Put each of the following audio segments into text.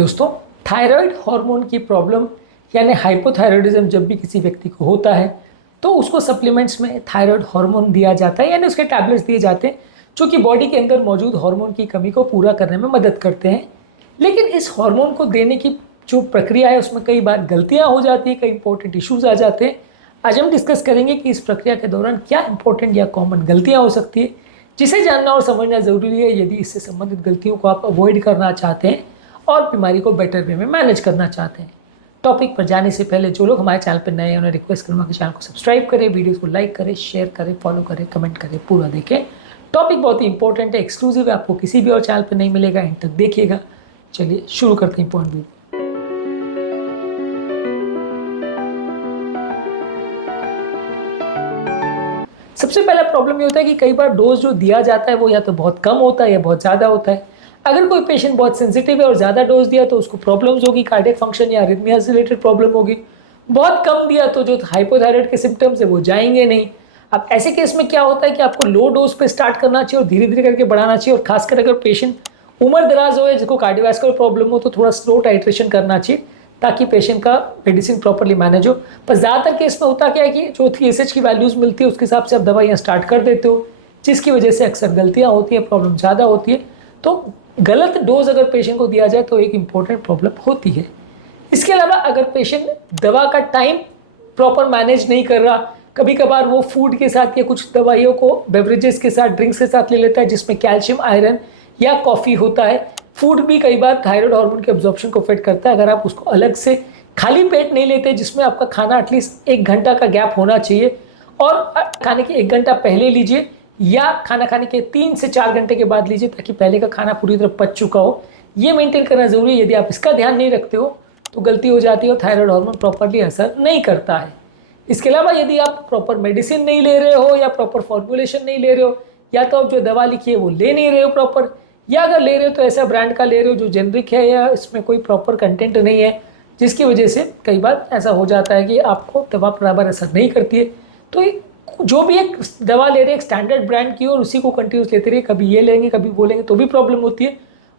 दोस्तों, thyroid hormone की problem यानी हाइपोथायराइडिज्म जब भी किसी व्यक्ति को होता है तो उसको सप्लीमेंट्स में थायराइड हार्मोन दिया जाता है, यानी उसके टैबलेट्स दिए जाते हैं जो कि बॉडी के अंदर मौजूद हार्मोन की कमी को पूरा करने में मदद करते हैं। लेकिन इस हार्मोन को देने की जो प्रक्रिया है उसमें कई बार गलतियां हो जाती है, कई इंपॉर्टेंट इश्यूज आ जाते हैं। आज हम डिस्कस करेंगे कि इस प्रक्रिया के दौरान क्या इंपॉर्टेंट या कॉमन गलतियां हो सकती है जिसे जानना और समझना ज़रूरी है यदि इससे संबंधित गलतियों को आप अवॉइड करना चाहते हैं और बीमारी को बेटर वे में मैनेज करना चाहते हैं। टॉपिक पर जाने से पहले जो लोग हमारे चैनल पर नए हैं उन्हें रिक्वेस्ट करूँगा कि चैनल को सब्सक्राइब करें, वीडियोस को लाइक करें, शेयर करें, फॉलो करें, कमेंट करें, पूरा देखें। टॉपिक बहुत ही इंपॉर्टेंट है, एक्सक्लूसिव है, आपको किसी भी और चैनल पर नहीं मिलेगा, एंड तक देखिएगा। चलिए शुरू करते हैं पॉइंट वीडियो। सबसे पहला प्रॉब्लम ये होता है कि कई बार डोज जो दिया जाता है वो या तो बहुत कम होता है या बहुत ज़्यादा होता है। अगर कोई पेशेंट बहुत सेंसिटिव है और ज़्यादा डोज दिया तो उसको प्रॉब्लम्स होगी, कार्डियक फंक्शन या अरिथमिया से रिलेटेड प्रॉब्लम होगी। बहुत कम दिया तो जो हाइपोथायराइड के सिम्टम्स है वो जाएंगे नहीं। अब ऐसे केस में क्या होता है कि आपको लो डोज पे स्टार्ट करना चाहिए और धीरे धीरे करके बढ़ाना चाहिए, और खासकर अगर पेशेंट उम्र दराज हो या जिसको कार्डियोवैस्कुलर प्रॉब्लम हो तो थोड़ा स्लो टाइट्रेशन करना चाहिए ताकि पेशेंट का मेडिसिन प्रॉपरली मैनेज हो। पर ज़्यादातर केस में होता क्या है कि जो TSH की वैल्यूज़ मिलती है उसके हिसाब से आप दवाइयाँ स्टार्ट कर देते हो, जिसकी वजह से अक्सर गलतियाँ होती हैं, प्रॉब्लम ज़्यादा होती है। तो गलत डोज अगर पेशेंट को दिया जाए तो एक इम्पॉर्टेंट प्रॉब्लम होती है। इसके अलावा अगर पेशेंट दवा का टाइम प्रॉपर मैनेज नहीं कर रहा, कभी कभार वो फूड के साथ या कुछ दवाइयों को बेवरेजेस के साथ, ड्रिंक्स के साथ ले लेता है जिसमें कैल्शियम, आयरन या कॉफ़ी होता है। फूड भी कई बार थायराइड हार्मोन के एब्जॉर्प्शन को अफेक्ट करता है। अगर आप उसको अलग से खाली पेट नहीं लेते, जिसमें आपका खाना एटलीस्ट 1 घंटा का गैप होना चाहिए, और खाने के 1 घंटा पहले लीजिए या खाना खाने के 3 से 4 घंटे के बाद लीजिए ताकि पहले का खाना पूरी तरह पच चुका हो। ये मेंटेन करना ज़रूरी है। यदि आप इसका ध्यान नहीं रखते हो तो गलती हो जाती है और थायराइड हार्मोन प्रॉपरली असर नहीं करता है। इसके अलावा यदि आप प्रॉपर मेडिसिन नहीं ले रहे हो या प्रॉपर फॉर्मुलेशन नहीं ले रहे हो, या तो आप जो दवा लिखी है वो ले नहीं रहे हो प्रॉपर, या अगर ले रहे हो तो ऐसा ब्रांड का ले रहे हो जो जेनरिक है या इसमें कोई प्रॉपर कंटेंट नहीं है, जिसकी वजह से कई बार ऐसा हो जाता है कि आपको दवा बराबर असर नहीं करती है। तो जो भी एक दवा ले रहे हैं एक स्टैंडर्ड ब्रांड की और उसी को कंटिन्यूस लेते रहिए, कभी ये लेंगे कभी वो लेंगे तो भी प्रॉब्लम होती है।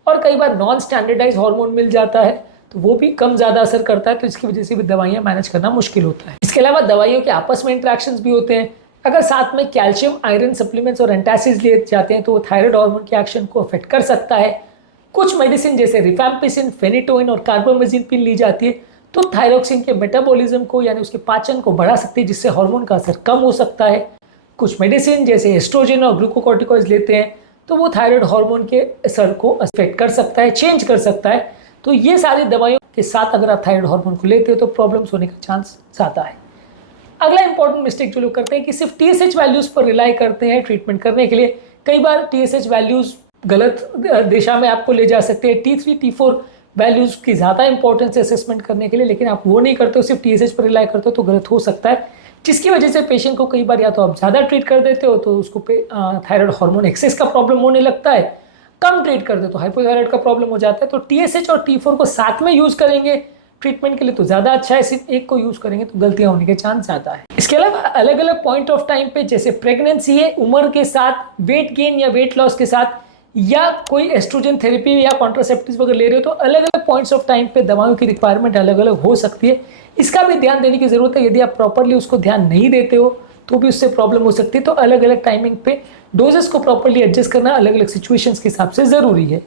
और कई बार नॉन स्टैंडर्डाइज हार्मोन मिल जाता है तो वो भी कम ज़्यादा असर करता है, तो इसकी वजह से भी दवाइयाँ मैनेज करना मुश्किल होता है। इसके अलावा दवाइयों के आपस में इंट्रैक्शंस भी होते हैं। अगर साथ में कैल्शियम, आयरन सप्लीमेंट्स और एंटासिड्स लिए जाते हैं तो वो थायराइड हार्मोन के एक्शन को अफेक्ट कर सकता है। कुछ मेडिसिन जैसे रिफैम्पिसिन, फेनिटोइन और कार्बामेजिन ली जाती है तो थायरोक्सिन के मेटाबॉलिज्म को यानी उसके पाचन को बढ़ा सकती है, जिससे हार्मोन का असर कम हो सकता है। कुछ मेडिसिन जैसे एस्ट्रोजन और ग्लूकोकॉर्टिकॉइड्स लेते हैं तो वो थायराइड हार्मोन के असर को अफेक्ट कर सकता है, चेंज कर सकता है। तो ये सारी दवाइयों के साथ अगर आप थायराइड हार्मोन को लेते हो तो प्रॉब्लम्स होने का चांस ज़्यादा है। अगला इंपॉर्टेंट मिस्टेक जो लोग करते हैं कि सिर्फ TSH वैल्यूज़ पर रिलाई करते हैं ट्रीटमेंट करने के लिए। कई बार TSH वैल्यूज़ गलत दिशा में आपको ले जा सकते हैं। T3, T4 वैल्यूज़ की ज़्यादा इंपॉर्टेंस है असेसमेंट करने के लिए, लेकिन आप वो नहीं करते हो, सिर्फ TSH पर रिलाई करते हो तो गलत हो सकता है, जिसकी वजह से पेशेंट को कई बार या तो आप ज़्यादा ट्रीट कर देते हो तो उसको थायराइड हार्मोन एक्सेस का प्रॉब्लम होने लगता है, कम ट्रीट कर दे तो हाइपोथायराइड का प्रॉब्लम हो जाता है। तो TSH और T4 को साथ में यूज़ करेंगे ट्रीटमेंट के लिए तो ज़्यादा अच्छा है, सिर्फ एक को यूज़ करेंगे तो गलतियाँ होने के चांस ज़्यादा है। इसके अलावा अलग अलग पॉइंट ऑफ टाइम पे, जैसे प्रेगनेंसी है, उम्र के साथ, वेट गेन या वेट लॉस के साथ, या कोई एस्ट्रोजन थेरेपी या कॉन्ट्रासेप्टिव्स वगैरह ले रहे हो तो अलग अलग पॉइंट्स ऑफ टाइम पे दवाओं की रिक्वायरमेंट अलग अलग हो सकती है। इसका भी ध्यान देने की ज़रूरत है। यदि आप प्रॉपरली उसको ध्यान नहीं देते हो तो भी उससे प्रॉब्लम हो सकती है। तो अलग अलग टाइमिंग पे डोजेस को प्रॉपरली एडजस्ट करना अलग अलग सिचुएशंस के हिसाब से ज़रूरी है।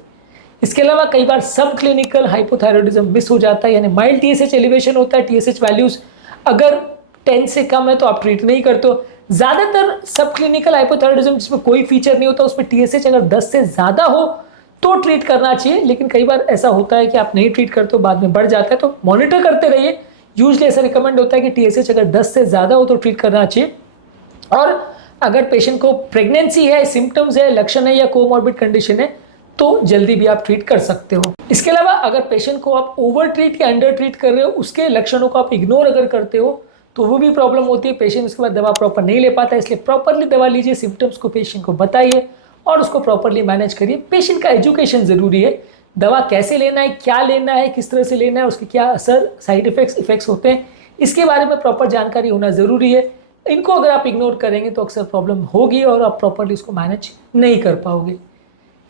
इसके अलावा कई बार सब क्लिनिकल हाइपोथायराइडिज्म मिस हो जाता है, यानी माइल्ड TSH एलिवेशन होता है। TSH वैल्यूज़ अगर 10 से कम है तो आप ट्रीट नहीं करते हो। ज़्यादातर सब क्लिनिकल हाइपोथायराइडिज्म जिसमें कोई फीचर नहीं होता उसमें TSH अगर 10 से ज़्यादा हो तो ट्रीट करना चाहिए, लेकिन कई बार ऐसा होता है कि आप नहीं ट्रीट करते हो, बाद में बढ़ जाता है, तो मॉनिटर करते रहिए। यूजली ऐसा रिकमेंड होता है कि TSH अगर 10 से ज़्यादा हो तो ट्रीट करना चाहिए। और अगर पेशेंट को प्रेगनेंसी है, सिम्टम्स है, लक्षण है या कोमॉर्बिड कंडीशन है तो जल्दी भी आप ट्रीट कर सकते हो। इसके अलावा अगर पेशेंट को आप ओवर ट्रीट या अंडर ट्रीट कर रहे हो, उसके लक्षणों को आप इग्नोर अगर करते हो तो वो भी प्रॉब्लम होती है। पेशेंट उसके बाद दवा प्रॉपर नहीं ले पाता है, इसलिए प्रॉपरली दवा लीजिए, सिम्टम्स को पेशेंट को बताइए और उसको प्रॉपरली मैनेज करिए। पेशेंट का एजुकेशन ज़रूरी है, दवा कैसे लेना है, क्या लेना है, किस तरह से लेना है, उसके क्या असर, साइड इफेक्ट्स होते हैं, इसके बारे में प्रॉपर जानकारी होना ज़रूरी है। इनको अगर आप इग्नोर करेंगे तो अक्सर प्रॉब्लम होगी और आप प्रॉपरली उसको मैनेज नहीं कर पाओगे।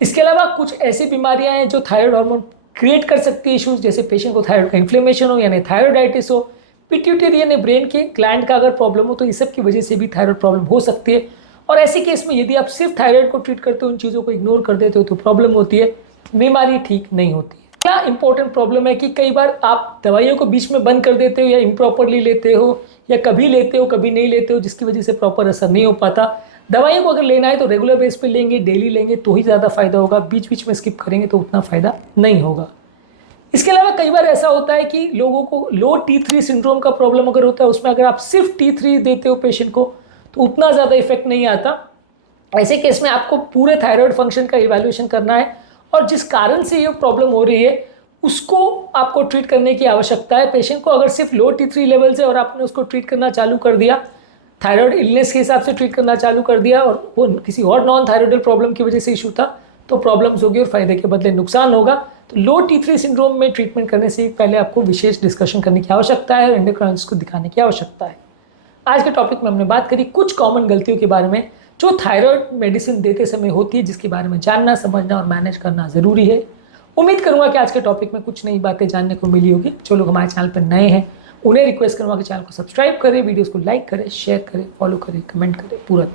इसके अलावा कुछ ऐसी बीमारियां हैं जो थायराइड हार्मोन क्रिएट कर सकती है इश्यूज, जैसे पेशेंट को थायराइड का इन्फ्लेमेशन हो यानी थायराइडाइटिस हो, पिट्यूटरी यानी ब्रेन के ग्लैंड का अगर प्रॉब्लम हो तो इस सब की वजह से भी थायराइड प्रॉब्लम हो सकती है। और ऐसे केस में यदि आप सिर्फ थायराइड को ट्रीट करते हो, उन चीज़ों को इग्नोर कर देते हो तो प्रॉब्लम होती है, बीमारी ठीक नहीं होती है। क्या इंपॉर्टेंट प्रॉब्लम है कि कई बार आप दवाइयों को बीच में बंद कर देते हो या इम्प्रॉपरली लेते हो या कभी लेते हो कभी नहीं लेते हो, जिसकी वजह से प्रॉपर असर नहीं हो पाता। दवाइयों को अगर लेना है तो रेगुलर बेस पे लेंगे, डेली लेंगे तो ही ज़्यादा फायदा होगा, बीच बीच में स्किप करेंगे तो उतना फायदा नहीं होगा। इसके अलावा कई बार ऐसा होता है कि लोगों को लो T3 सिंड्रोम का प्रॉब्लम अगर होता है, उसमें अगर आप सिर्फ T3 देते हो पेशेंट को तो उतना ज़्यादा इफेक्ट नहीं आता। ऐसे केस में आपको पूरे थायराइड फंक्शन का इवैल्यूएशन करना है और जिस कारण से ये प्रॉब्लम हो रही है उसको आपको ट्रीट करने की आवश्यकता है। पेशेंट को अगर सिर्फ लो T3 लेवल से और आपने उसको ट्रीट करना चालू कर दिया, थायराइड इलनेस के हिसाब से ट्रीट करना चालू कर दिया और वो किसी और नॉन थायराइडल प्रॉब्लम की वजह से इशू था, तो प्रॉब्लम्स होगी और फायदे के बदले नुकसान होगा। तो लो T3 सिंड्रोम में ट्रीटमेंट करने से पहले आपको विशेष डिस्कशन करने की आवश्यकता है और एंडोक्राइनोलॉजिस्ट को दिखाने की आवश्यकता है। आज के टॉपिक में हमने बात करी कुछ कॉमन गलतियों के बारे में जो थायराइड मेडिसिन देते समय होती है, जिसके बारे में जानना, समझना और मैनेज करना ज़रूरी है। उम्मीद करूंगा कि आज के टॉपिक में कुछ नई बातें जानने को मिली होगी। जो लोग हमारे चैनल पर नए हैं उन्हें रिक्वेस्ट करूंगा कि चैनल को सब्सक्राइब करें, वीडियोस को लाइक करें, शेयर करें, फॉलो करें, कमेंट करें, पूरा